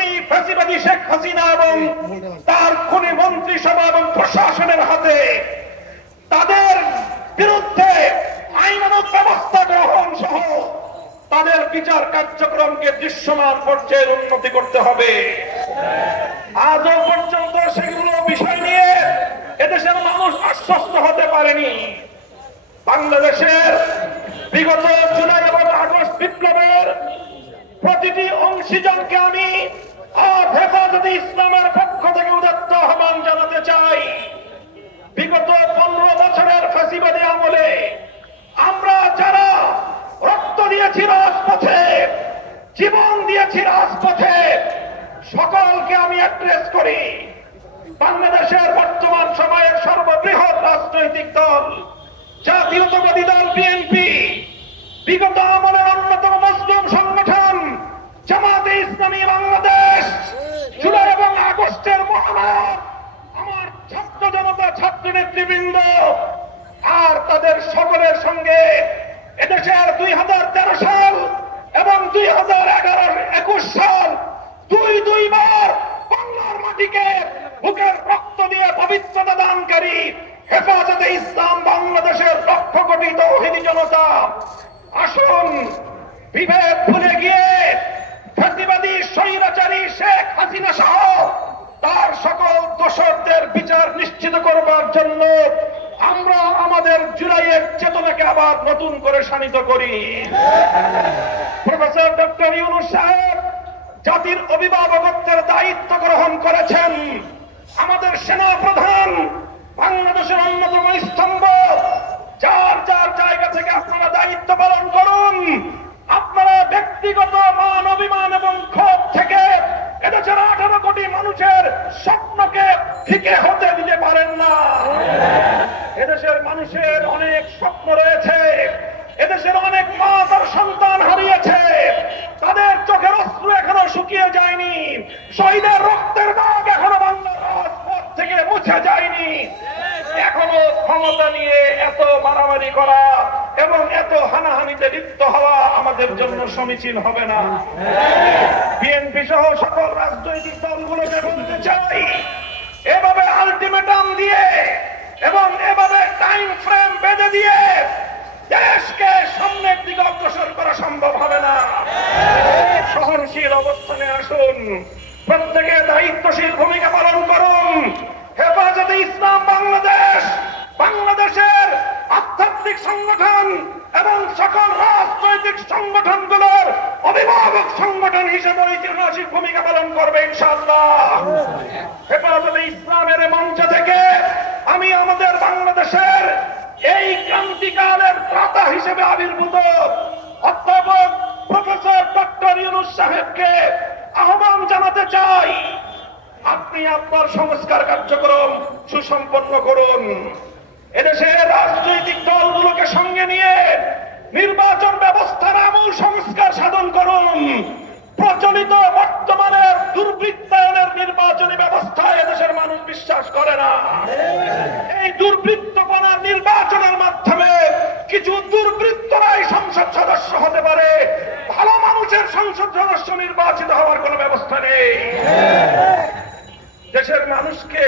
খুনি ফ্যাসিবাদী শেখ হাসিনা এবং তার খুনি মন্ত্রিসভা এবং প্রশাসনের হাতে তাদের বিরুদ্ধে আইনানুগ ব্যবস্থা গ্রহণ সহ তাদের বিচার কার্যক্রমকে দৃশ্যমান পর্যায়ে উন্নতি করতে হবে। আজও পর্যন্ত সেগুলো বিষয় নিয়ে এদেশের মানুষ আশ্বস্ত হতে পারেনি। বাংলাদেশের বিগত জুলাই এবং আগস্ট বিপ্লবের প্রতিটি অংশীজনকে আমি হেফাজতে ইসলামের পক্ষ থেকে উদাত্ত আহ্বান জানাতে চাই। বিগত 15 বছরের ফ্যাসিবাদী আমলে আমরা যারা রক্ত দিয়েছি রাজপথে, জীবন দিয়েছি রাজপথে, সকলকে আমি অ্যাড্রেস করি। বাংলাদেশের বর্তমান সময়ের সর্ববৃহৎ রাজনৈতিক দল জাতীয়তাবাদী দল বিএনপি, বিগত আমলের অন্যতম মজলুম সংগঠন জামাতে ইসলামী বাংলাদেশ, জুলাই এবং আগস্টের মহানায়ক আমার ছাত্র জনতা, ছাত্র নেতৃবৃন্দ আর তাদের সকলের সঙ্গে এদেশের 2013 সাল এবং 2011-21 সাল দুইবার বাংলার মাটিকে বুকের রক্ত দিয়ে পবিত্রতা দানকারী হেফাজতে ইসলাম বাংলাদেশের লক্ষ কোটি তৌহিদি জনতা, আসুন বিভেদ ভুলে গিয়ে ফ্যাসিবাদী স্বৈরাচারী শেখ হাসিনা সহ তার সকল দোষরদের বিচার নিশ্চিত করবার জন্য আমরা আমাদের জুলাইয়ের চেতনাকে আবার নতুন করে শানিত করি। প্রফেসর ডক্টর ইউনূস সাহেব জাতির অভিভাবকত্বের দায়িত্ব গ্রহণ করেছেন। আমাদের সেনা প্রধান, বাংলাদেশের অন্যতম স্তম্ভ, যার যার জায়গা থেকে আপনারা দায়িত্ব পালন করুন। আপনারা ব্যক্তিগত মান অভিমান এবং ক্ষোভ থেকে এদেশের 18 কোটি মানুষের স্বপ্নকে ফিকে হতে দিতে পারেন না। এদেশের মানুষের অনেক স্বপ্ন রয়েছে, এদেশের অনেক মা তার সন্তান হারিয়েছে, তাদের চোখের অশ্রু এখনো শুকিয়ে যায়নি, শহীদের রক্তের দাগ এখনো বাংলার রাজপথ থেকে মুছে যায়নি। এখনো ক্ষমতা নিয়ে এত মারামারি করা এবং এত হানাহানিতে লিপ্ত হওয়া আমাদের জন্য সমীচীন হবে না। বিএনপি সহ সকল রাজনৈতিক দলগুলোকে বলতে চাই, এভাবে আলটিমেটাম দিয়ে এবং এভাবে টাইম ফ্রেম বেঁধে দিয়ে দেশকে সামনের দিকে অগ্রসর করা সম্ভব হবে না। সহনশীল অবস্থানে আসুন, প্রত্যেকে দায়িত্বশীল ভূমিকা পালন করুন। হেফাজতে ইসলাম বাংলাদেশ বাংলাদেশের আধ্যাত্মিক সংগঠন এবং সকল রাজনৈতিক সংগঠনগুলোর অভিভাবক সংগঠন হিসেবে ঐতিহাসিক ভূমিকা পালন করবে ইনশাআল্লাহ। হেফাজতে ইসলামের মঞ্চ থেকে আমি আমাদের বাংলাদেশের এই ক্রান্তিকালের ত্রাতা হিসেবে আবির্ভূত অধ্যাপক প্রফেসর ডক্টর ইউনূস সাহেবকে আহ্বান জানাতে চাই, আপনি আপনার সংস্কার কার্যক্রম সুসম্পন্ন করুন। এদেশের রাজনৈতিক দলগুলোকে সঙ্গে নিয়ে নির্বাচন ব্যবস্থার আমূল সংস্কার সাধন করুন। প্রচলিত বর্তমানের দুর্বৃত্তায়নের নির্বাচনী ব্যবস্থায় এদেশের মানুষ বিশ্বাস করে না। এই দুর্বৃত্তপনার নির্বাচনের মাধ্যমে কিছু দুর্বৃত্তরাই সংসদ সদস্য হতে পারে, ভালো মানুষের সংসদ সদস্য নির্বাচিত হওয়ার কোন ব্যবস্থা নেই। দেশের মানুষকে